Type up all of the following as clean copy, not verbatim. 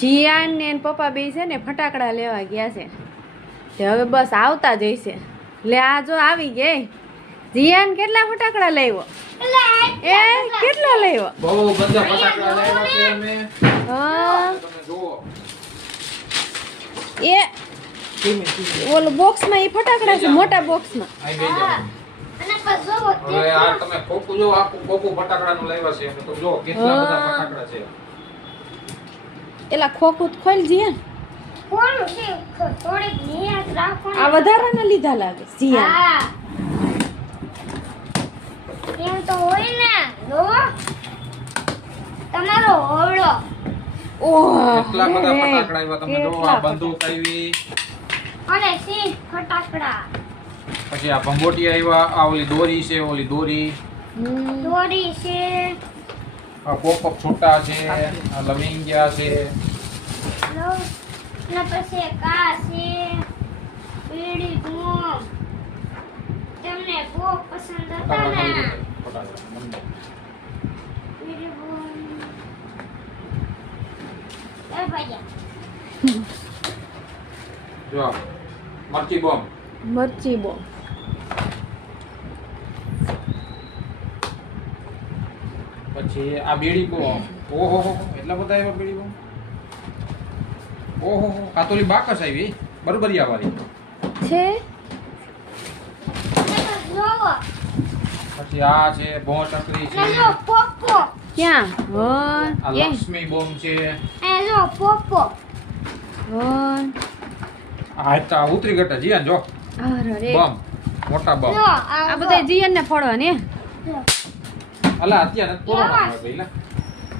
જીયાન ને એન પપ્પા બે છે ને ફટાકડા લેવા ગયા છે તે હવે બસ આવતા જ હશે. લે આ જો આવી ગઈ. જીયાન કેટલા ફટાકડા લાવ્યો? એ કેટલા લાવ્યો? બહુ બધા ફટાકડા લાવ્યા છે અમે. હા તમે જુઓ. એ ઓલો બોક્સ માં એ ફટાકડા છે મોટા બોક્સ માં. આઈ ગઈ જાવ. હવે આ તમે ખોખું જો આખું ખોખું ફટાકડાનું લાવ્યા છે તો જો કેટલા બધા ફટાકડા છે. એલા ખોખું ખોલ જીયાન. આ વધારાના લીધા લાગે જીયાન. એમ તો હોય ને જો તમારો હોવળો ઓહ કેટલા બધા ફટાકડા આવ્યા તમે જો. આ બંદૂક આવી, અને સી ફટાકડા પછી આ ભંગોટી આવ્યા, આ ઓલી દોરી છે, ઓલી દોરી, દોરી છે, આ પોપઅપ છોટા છે, આ લવિંગિયા છે, ને પછી કા છે, બીડી બૂમ. તમને બહુ પસંદ હતા ને બીડી બૂમ. એ ભાઈ જો મરચી બોમ્બ, મરચી બોમ્બ. પછી આ બીડી બોમ્બ. ઓહો હો એટલા બધા આવ્યા બીડી બોમ્બ. ઓહો હો આ તો ઓલી બાકસ આવી બરબરિયા વાળી છે. જોવો પછી આ છે ભોંચકડી છે, ને જો પોપો ક્યાં? આ હન એ લક્ષ્મી બોમ્બ છે, એ જો પોપો હન આ તા ઉતરી ગટા જીયાન જો અરે બોમ્બ મોટા બોમ્બ. જો આ બધા જીયાન ને ફળવા ને. અલા અત્યારે કોરોના આવે પહેલા.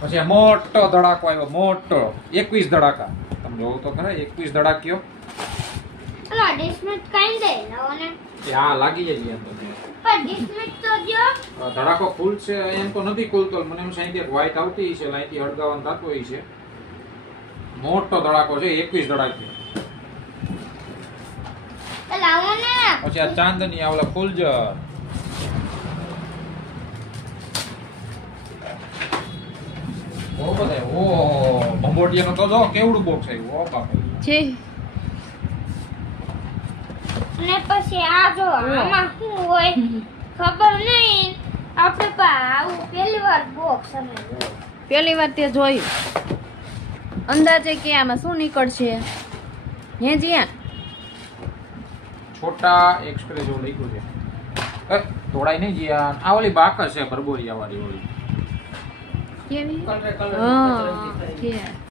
પછી આ મોટો ધડાકો આવ્યો, મોટો 21 ધડાકા. તમે જોવો તો ખરા 21 ધડાક્યો. અલા ડિસ્મિટ કાઈ દે નવને કે આ લાગી જાય જીયાન તો. પણ ડિસ્મિટ તો જો ધડાકો ફૂલ છે એમ તો નથી ખુલતો. મને એમ સાઈડ એક વ્હાઈટ આવતી છે, લાઈથી હળગાવવાનું થતું હોય છે. મોટો ધડાકો છે 21 ધડાક્યો. અલા ઓને પછી આ ચાંદની આવલા ફૂલજર. ઓ બધા ઓ ભંગોટિયાનો તો જો કેવડું બોક્સ આવ્યું. ઓ બાપ રે. છે. ને પછી આ જો આમાં શું હોય ખબર નહીં. આપણે પા આવું પહેલી વાર બોક્સ અમે જોયું. પહેલી વાર તે જોયું. અંદાજે કે આમાં શું નીકળશે? હે જીયાન? છોટા એક્સપ્રેસ જેવું લખ્યું છે. તોડાય નહીં જીયાન. આ ઓલી બાકસ છે બરબોરિયા વાળી ઓલી. કેવી? કલર હા કે